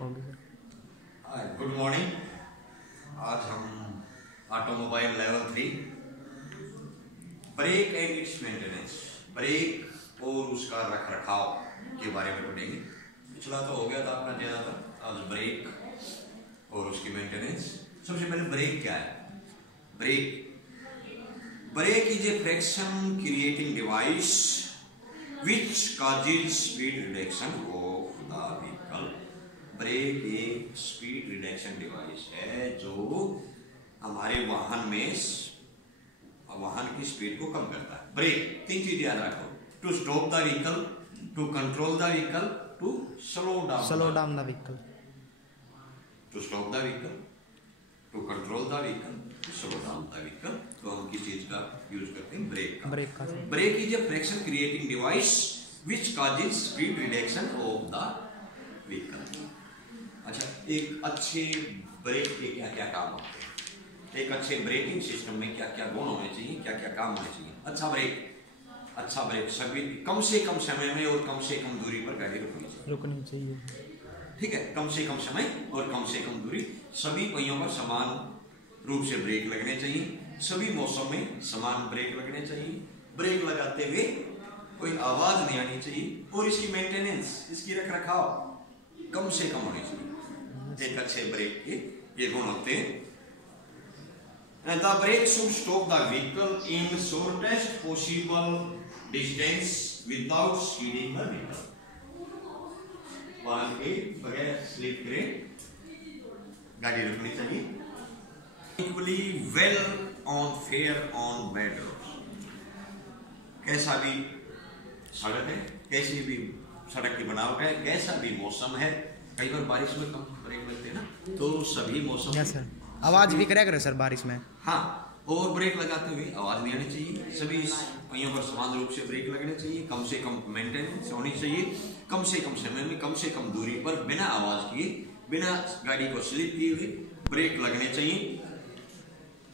Okay sir. Good morning. आज हम automobile level 3 brake and its maintenance, brake और उसका रख रखाव के बारे में पढ़ेंगे। पिछला तो हो गया था आपका ज्यादातर, आज ब्रेक और उसकी मेंटेनेंस। सबसे पहले ब्रेक क्या है? Brake is a friction creating device which causes speed reduction of the vehicle। Brake एक स्पीड रिडक्शन डिवाइस है जो हमारे वाहन की स्पीड को कम करता है। ब्रेक तीन चीज याद रखो: to stop the vehicle, to control the vehicle, to slow down the vehicle. To stop the vehicle, to control the vehicle, to slow down the vehicle. तो हम किस चीज का यूज करते हैं? ब्रेक का। Brake is a friction creating device which causes speed reduction of the vehicle. अच्छा, एक अच्छे ब्रेक के क्या क्या काम होते हैं? एक अच्छे ब्रेकिंग सिस्टम में क्या क्या गुण होने चाहिए, क्या क्या काम होने चाहिए? अच्छा ब्रेक सभी कम से कम समय में और कम से कम दूरी पर गाड़ी रुकनी चाहिए। ठीक है, कम से कम समय और कम से कम दूरी। सभी पहियों पर समान रूप से ब्रेक लगने चाहिए। सभी मौसम में समान ब्रेक लगने चाहिए। ब्रेक लगाते हुए कोई आवाज नहीं आनी चाहिए। और इसकी मेंटेनेंस, इसकी रख रखाव कम से कम होनी चाहिए। एक अच्छे ब्रेक के ये गुण होते हैं। The brake should stop the vehicle in shortest possible distance without skidding the vehicle. वाहन के बगैर स्लिप करे गाड़ी रुकनी चाहिए। Equally well on fair on bad roads. कैसा भी सड़क है, कैसी भी सड़क की बनावट है, कैसा भी मौसम है, कई बार बारिश में कम ब्रेक लगते हैं ना, तो सभी मौसम में सर आवाज भी करे सर बारिश में। हाँ, और ब्रेक लगाते हुए आवाज नहीं आनी चाहिए। सभी पहियों पर समान रूप से ब्रेक लगने चाहिए। कम से कम मेंटेनेंस होनी चाहिए। कम से कम समय में कम से कम दूरी पर बिना आवाज किए, बिना गाड़ी को स्लिप किए हुए ब्रेक लगने चाहिए।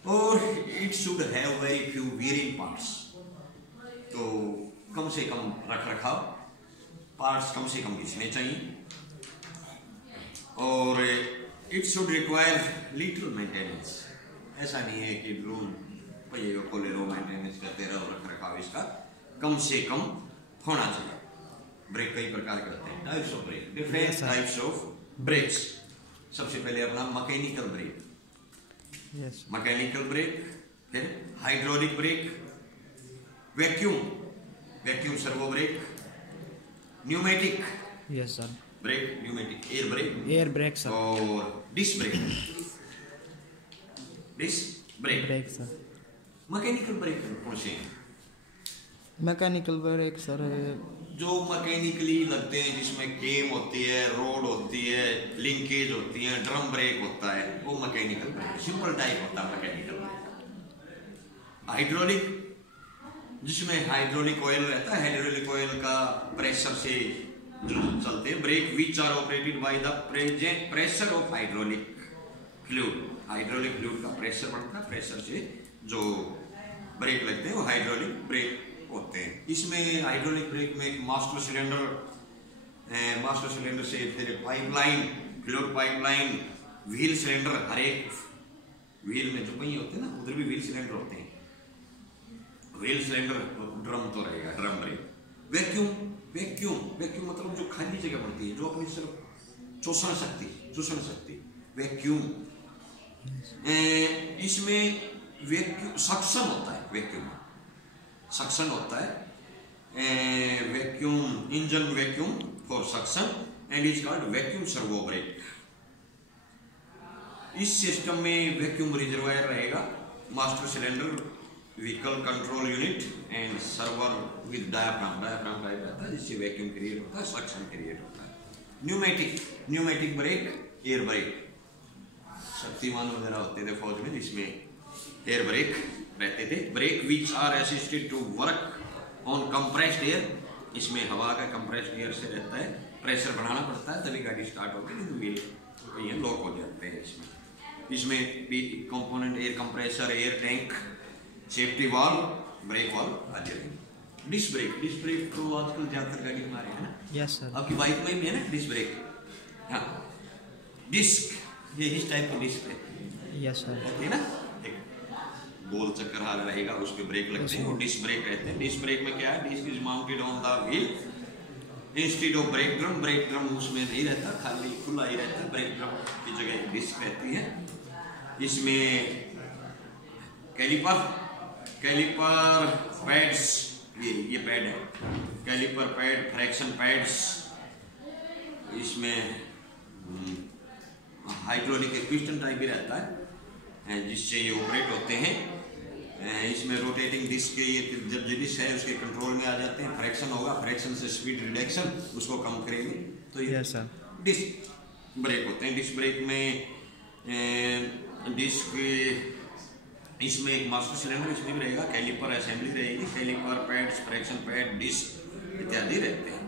और it should have very few wearing parts. तो कम से कम रख रखाव, पार्ट्स कम से कम घिसने चाहिए। और it should require little maintenance. ऐसा नहीं है कि रोज पहिए को खोले रहो, मेंटेनेंस करते रहो, रख रखाव इसका कम से कम होना चाहिए। ब्रेक कई प्रकार के होते हैं, types of brake, different types of brakes. सबसे पहले अपना मैकेनिकल ब्रेक, मैकेनिकल ब्रेक, फिर hydraulic brake, vacuum servo brake, pneumatic brake, pneumatic air brake sir, और disc brake sir. Mechanical brake कौन से हैं? मैकेनिकल ब्रेक सर जो मैकेनिकली लगते हैं, जिसमें केम होती है, रोड होती है, लिंकेज होती है, ड्रम ब्रेक होता है, वो मैकेनिकल ब्रेक सिंपल टाइप होता है मैकेनिकल ब्रेक। हाइड्रोलिक, जिसमें हाइड्रोलिक ऑयल रहता है, हाइड्रोलिक ऑयल का प्रेशर से जो चलते हैं brake, which are operated by the pressure of hydraulic fluid. Hydraulic fluid का प्रेशर बढ़ता है, प्रेशर से जो ब्रेक लगते हैं वो हाइड्रोलिक ब्रेक होते हैं। इसमें हाइड्रोलिक ब्रेक में एक मास्टर सिलेंडर से फिर pipeline, fluid pipeline, wheel cylinder, हर एक व्हील में जो पहिए होते हैं ना, उधर भी व्हील सिलेंडर होते हैं। व्हील सिलेंडर, ड्रम तो रहेगा, ड्रम ब्रेक। वैक्यूम मतलब जो खाली जगह पड़ती है, जो अपनी सिर्फ चूसण शक्ति, वैक्यूम। इसमें वैक्यूम सक्शन होता है, सक्शन होता है। Vacuum engine vacuum for suction and is called vacuum servo brake. इस सिस्टम में वैक्यूम रिजर्वायर रहेगा, master cylinder, vehicle control unit and server with diaphragm pipe रहता है, जिससे वैक्यूम क्रिएट होता है, सक्शन क्रिएट होता है। Pneumatic brake, air brake, Shaktiman वगैरह होते थे फौज में, जिसमें एयर ब्रेक रहते थे। Brake which are assisted to work on compressed air. इसमें हवा का कंप्रेस्ड एयर से रहता है, प्रेशर बढ़ाना पड़ता है तभी गाड़ी स्टार्ट होती है, नहीं तो व्हील लॉक हो जाते हैं। इसमें भी component air compressor, air tank, safety valve, brake valve आदि रहेंगे। डिस्क ब्रेक तो आजकल ज्यादातर गाड़ी हमारे है ना। Yes sir. आपकी बाइक में भी है ना डिस्क ब्रेक। हाँ, डिस्क, ये इस टाइप की डिस्क है, यस सर। रहती है ना, एक गोल चक्कर हाल रहेगा, उस पे ब्रेक लगते हैं, वो डिस्क ब्रेक रहते हैं। डिस्क ब्रेक में क्या है, disc is mounted on the wheel instead of brake drum. Brake drum उसमें नहीं रहता, खाली खुला ही रहता है, ब्रेक ड्रम की जगह एक डिस्क रहती है। इसमें कैलिपर पैड्स, ये पैड है, कैलिपर पैड, फ्रैक्शन पैड्स, इसमें हाइड्रोलिक एक पिस्टन टाइप भी रहता है जिससे ये ऑपरेट होते हैं। इसमें रोटेटिंग डिस्क, ये जब डिस्क है उसके कंट्रोल में आ जाते हैं, फ्रैक्शन होगा, फ्रैक्शन से स्पीड रिडक्शन उसको कम करेंगे, तो ये डिस्क ब्रेक होते हैं। डिस्क ब्रेक में डिस्क, इसमें एक मास्टर सिलेंडर इसमें भी रहेगा, कैलिपर असेंबली रहेगी, calliper pads, friction pad, disc इत्यादि रहते हैं।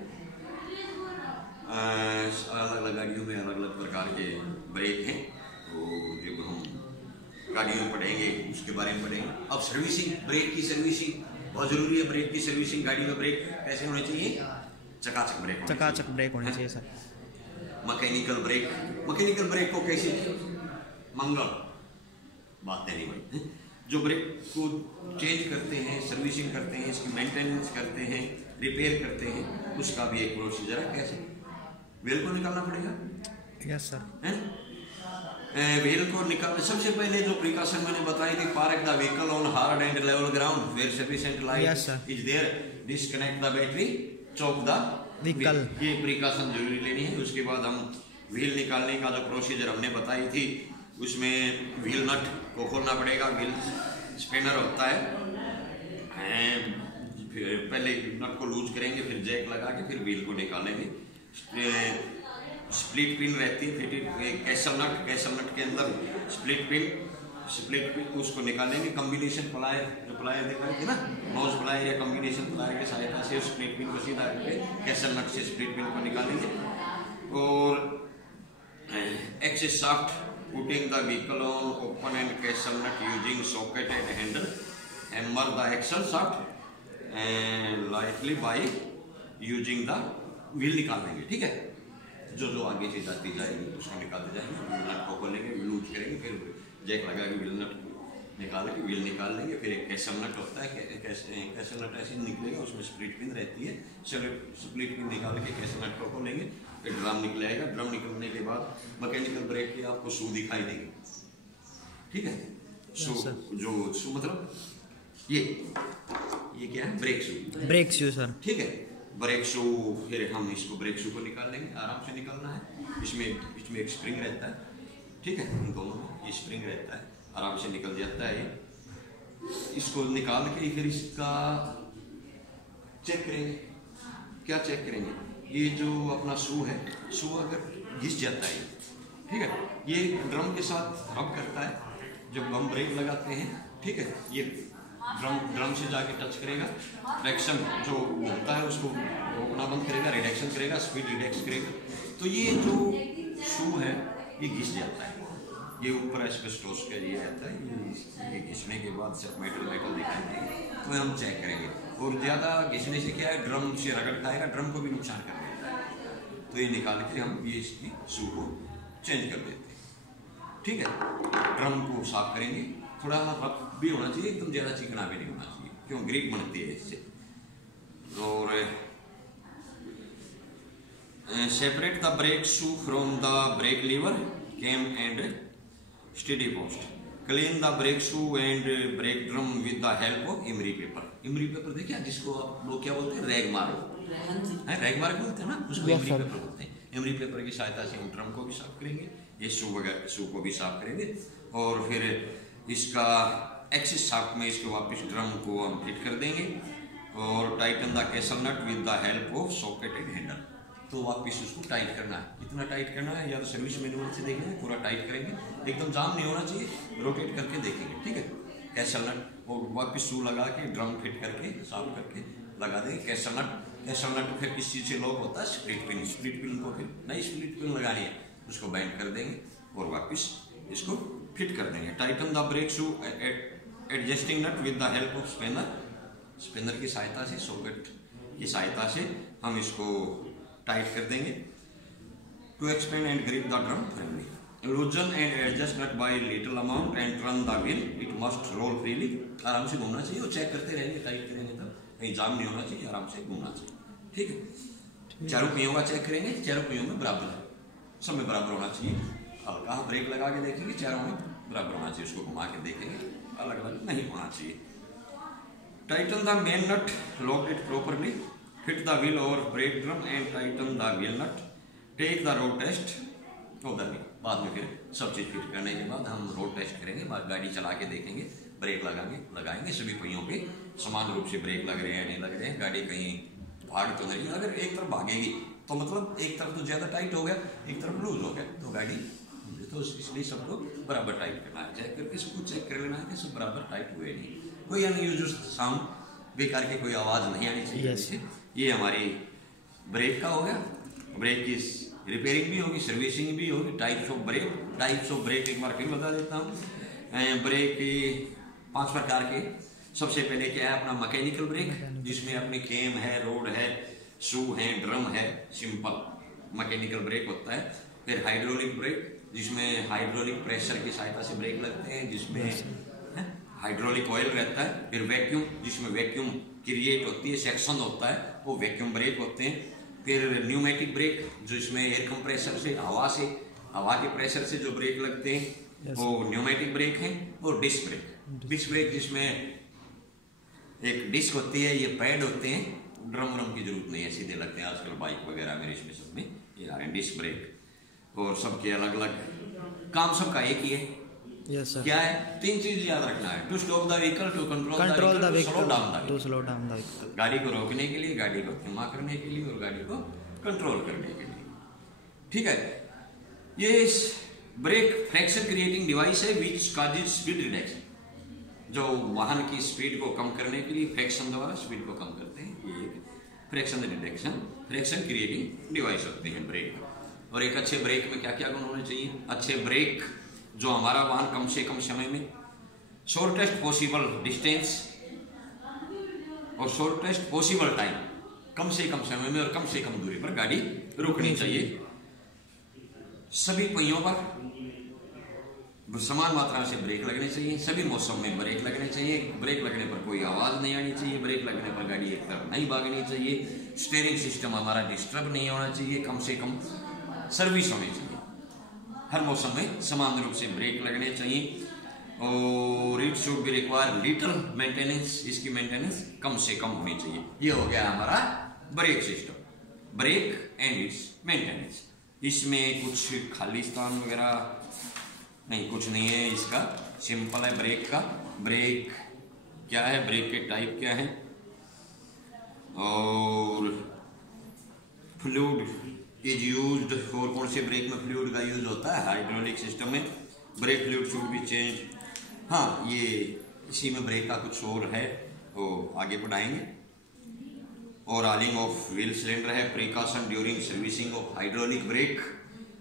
अलग अलग गाड़ियों में अलग अलग प्रकार के ब्रेक हैं, तो जब हम गाड़ियों में पढ़ेंगे उसके बारे में पढ़ेंगे। अब सर्विसिंग, ब्रेक की सर्विसिंग बहुत जरूरी है। ब्रेक की सर्विसिंग, गाड़ी में ब्रेक कैसे होने चाहिए, चकाचक ब्रेक, चकाचक ब्रेक होने चाहिए sir. Mechanical brake, mechanical break को कैसे, मंगल बातें नहीं भाई, जो ब्रेक को चेंज करते हैं, सर्विसिंग करते हैं, इसकी मेंटेनेंस करते हैं, रिपेयर करते हैं, उसका भी एक प्रोसीजर है। कैसे, व्हील को निकालना पड़ेगा, यस सर, है। व्हील को निकालने सबसे पहले जो प्रिकॉशन मैंने बताई थी, park the vehicle on hard and level ground where sufficient light is there, disconnect the battery, chock the vehicle, ये प्रिकॉशन जरूरी लेनी है। उसके बाद हम व्हील निकालने का जो प्रोसीजर हमने बताई थी, उसमें व्हील नट को खोलना पड़ेगा, व्हील स्पिनर होता है, फिर पहले नट को लूज करेंगे, फिर जैक लगा के फिर व्हील को निकालेंगे। स्प्लिट पिन रहती है, फिर कैसल नट के अंदर स्प्लिट पिन उसको निकालेंगे। कॉम्बिनेशन प्लायर, जो प्लायर देखा थी ना, नोज प्लायर या कॉम्बिनेशन प्लायर की सहायता से स्प्लिट पिन को सीधा करके कैसल नट से स्प्लिट पिन को निकालेंगे। और axis shaft, putting the vehicle on open and castle nut using socket and handle, hammer the axle shaft and lightly by using the wheel निकाल देंगे, ठीक है। जो आगे चीज आती जाएगी उसको निकालते जाएंगे, व्हील नट को खोलेंगे, लूज करेंगे, फिर जैक लगा के व्हील नट निकाल के व्हील निकाल लेंगे। फिर एक कैसल नट होता है, कैसल नट ऐसे निकलेगा, उसमें स्प्लिट पिन रहती है, स्प्लिट पिन निकाल के कैसल नट को खोलेंगे, फिर ड्रम निकलेगा। ड्रम निकलने के बाद मैकेनिकल ब्रेक के आपको शू दिखाई देंगे, ठीक है। शू, जो शू मतलब ये क्या है, brake shoe, brake shoe sir, ठीक है। ब्रेक शू, फिर हम इसको ब्रेक शू को निकाल लेंगे, आराम से निकालना है। इसमें एक स्प्रिंग रहता है, ठीक है, इन दोनों में ये स्प्रिंग रहता है, आराम से निकल जाता है। इसको निकाल के फिर इसका चेक करेंगे। क्या चेक करेंगे, ये जो अपना शू है, शू अगर घिस जाता है, ठीक है, ये ड्रम के साथ रब करता है जब हम ब्रेक लगाते हैं, ठीक है, ये ड्रम से जाके टच करेगा, फ्रैक्शन जो होता है उसको रोकना बंद करेगा, रिडक्शन करेगा, स्पीड रिडक्स करेगा। तो ये जो शू है ये घिस जाता है, ये ऊपर एस्बेस्टोस का ये रहता है, ये घिसने के बाद सिर्फ मेटल दिखाई देंगे, तो हम चेक करेंगे। और ज़्यादा घिसने से क्या है, ड्रम से रगड़ खाएगा, ड्रम को भी नुकसान कर देता है, तो ये निकाल के हम ये इसकी शू को चेंज कर देते हैं, ठीक है। ड्रम को साफ करेंगे, थोड़ा रफ भी होना चाहिए, एकदम ज़्यादा चिकना भी नहीं होना चाहिए, क्यों ग्रिप बनती है इससे। और separate the brake shoe from the brake lever, cam and steady post, clean the brake shoe and brake drum with the help of emery paper. Emery paper देखिए, जिसको आप लोग क्या बोलते हैं, रैग मार्क, रैग मार्क बोलते हैं ना, उसको इमरी पेपर बोलते हैं। इमरी पेपर की सहायता से हम ड्रम को भी साफ करेंगे, ये शू को भी साफ करेंगे। और फिर इसका एक्सिस शाफ्ट में इसको वापस ड्रम को हम फिट कर देंगे। और tighten the castle nut with the help of socket and handle, तो वापस उसको टाइट करना है। कितना टाइट करना है, या तो सर्विस मैनुअल से देखना है, पूरा टाइट करेंगे, एकदम जाम नहीं होना चाहिए, रोटेट करके देखेंगे, ठीक है। कैसल नट, और वापस शू लगा के ड्रम फिट करके साफ करके लगा देंगे। कैसल नट फिर किस चीज़ से लॉक होता है, स्प्लिट पिन को फिर नई स्प्लिट पिन लगानी है, उसको बैंड कर देंगे और वापस इसको फिट कर देंगे। Tighten the brake shoe adjusting nut with the help of spinner की सहायता से, सॉकेट की सहायता से हम इसको टाइट कर देंगे। To expand and grip the drum firmly. Loosen and adjust nut by little amount and turn the wheel, it must roll freely. आराम से घूमना चाहिए और चेक करते रहेंगे, टाइट करेंगे तब कहीं जाम नहीं होना चाहिए, आराम से घूमना चाहिए। ठीक है, चारों पहियों का चेक करेंगे, चारों पहियों में बराबर है, सब में बराबर होना चाहिए। हल्का ब्रेक लगा के देखेंगे, चारों में बराबर होना चाहिए, उसको घुमा के देखेंगे, अलग अलग नहीं होना चाहिए। Tighten the main nut, lock it properly, fit the wheel over brake drum and tighten the wheel nut, take the road test. उधर नहीं, बाद में फिर सब चीज़ फिट करने के बाद हम रोड टेस्ट करेंगे, बाद गाड़ी चला के देखेंगे, ब्रेक लगाएंगे सभी पहियों पे समान रूप से ब्रेक लग रहे हैं नहीं लग रहे हैं, गाड़ी कहीं भाग तो नहीं, अगर एक तरफ भागेगी तो मतलब एक तरफ तो ज़्यादा टाइट हो गया, एक तरफ लूज हो गया तो गाड़ी, तो इसलिए सबको बराबर टाइट करना है, चेक करके सबको चेक कर लेना है कि सब बराबर टाइट हुए नहीं, कोई अनयूजुअल साउंड बेकार की कोई आवाज़ नहीं आनी चाहिए। ये हमारी ब्रेक का हो गया। ब्रेक की रिपेयरिंग भी होगी, सर्विसिंग भी होगी। टाइप्स ऑफ ब्रेक एक बार फिर बता देता हूँ। ब्रेक के 5 प्रकार के। सबसे पहले क्या है अपना मैकेनिकल ब्रेक, जिसमें अपनी केम है, रोड है, शू है, ड्रम है, सिंपल मैकेनिकल ब्रेक होता है। फिर हाइड्रोलिक ब्रेक, जिसमें हाइड्रोलिक प्रेशर की सहायता से ब्रेक लगते हैं, जिसमें हाइड्रोलिक ऑयल रहता है। फिर वैक्यूम, जिसमें वैक्यूम क्रिएट होती है, सेक्शन होता है, वो वैक्यूम ब्रेक होते हैं। फिर न्यूमेटिक ब्रेक, जो इसमें एयर कंप्रेसर से हवा के प्रेशर से जो ब्रेक लगते हैं वो न्यूमेटिक ब्रेक है। और डिस्क ब्रेक जिसमें एक डिस्क होती है, ये पैड होते हैं, ड्रम की जरूरत नहीं है, सीधे लगते हैं आजकल बाइक वगैरह में, इसमें सब में ये आ रहे हैं डिस्क ब्रेक। और सबके अलग अलग काम, सबका एक ही है। Yes, sir. क्या है, 3 चीज याद रखना है, to stop the vehicle, to control the vehicle, to slow down the vehicle. गाड़ी को रोकने के लिए, गाड़ी को धीमा करने के लिए और गाड़ी को कंट्रोल करने के लिए। ठीक है, ये ब्रेक फ्रैक्शन क्रिएटिंग डिवाइस है विच कॉजेज स्पीड रिडक्शन, जो वाहन की स्पीड को कम करने के लिए फ्रैक्शन द्वारा स्पीड को कम करते हैं। ये एक फ्रैक्शन क्रिएटिंग डिवाइस होते हैं ब्रेक। और एक अच्छे ब्रेक में क्या क्या गुण होने चाहिए? अच्छे ब्रेक जो हमारा वाहन कम से कम समय में शॉर्टेस्ट पॉसिबल डिस्टेंस और शॉर्टेस्ट पॉसिबल टाइम, कम से कम समय में और कम से कम दूरी पर गाड़ी रुकनी चाहिए। सभी पहियों पर समान मात्रा से ब्रेक लगने चाहिए, सभी मौसम में ब्रेक लगने चाहिए। ब्रेक लगने पर कोई आवाज नहीं आनी चाहिए, ब्रेक लगने पर गाड़ी एक तरफ नहीं भागनी चाहिए। स्टीयरिंग सिस्टम हमारा डिस्टर्ब नहीं होना चाहिए, कम से कम सर्विस होनी चाहिए। हर मौसम में समान रूप से ब्रेक लगने चाहिए। और it should be require little maintenance, इसकी मेंटेनेंस कम से कम होनी चाहिए। ये हो गया हमारा brake system, brake and its maintenance. इसमें कुछ खालिस्तान वगैरह नहीं, कुछ नहीं है, इसका सिंपल है ब्रेक का। ब्रेक क्या है, ब्रेक के टाइप क्या है, और फ्लूइड इज यूज्ड फॉर, कौन से ब्रेक में फ्लूइड का यूज होता है? हाइड्रोलिक सिस्टम में brake fluid should be change. हाँ, ये इसी में ब्रेक का कुछ और है, वो आगे पढ़ाएंगे। और ऑयलिंग ऑफ व्हील सिलेंडर है, precaution during servicing of hydraulic brake,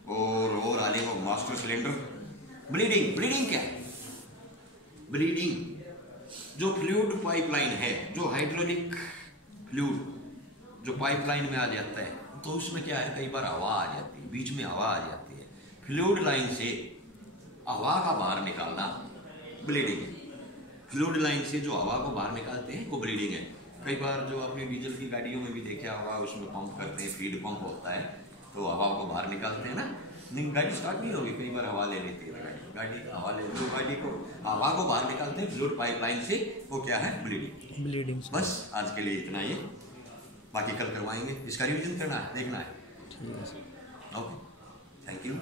और oiling of master cylinder. Bleeding क्या है? ब्लीडिंग जो फ्लूइड पाइपलाइन है, जो हाइड्रोलिक फ्लूइड जो पाइपलाइन में आ जाता है, तो उसमें क्या है, कई बार हवा आ जाती है, बीच में हवा आ जाती है, फ्लूइड लाइन से हवा का बाहर निकालना ब्लीडिंग है। फ्लूइड लाइन से जो हवा को बाहर निकालते हैं वो ब्लीडिंग है। कई बार जो आपने डीजल की गाड़ियों में भी देखा होगा, उसमें पंप करते हैं, फीड पंप होता है, तो हवा को बाहर निकालते हैं ना। नहीं, गाड़ी स्टार्ट नहीं होगी, कई बार हवा ले लेती है गाड़ी हवा ले, तो गाड़ी को हवा को बाहर निकालते हैं फ्लूइड पाइपलाइन से, वो क्या है, ब्लीडिंग। बस आज के लिए इतना ही, बाकी कल करवाएंगे। इसका रिवीजन करना है, देखना है। ठीक है सर। Okay, thank you.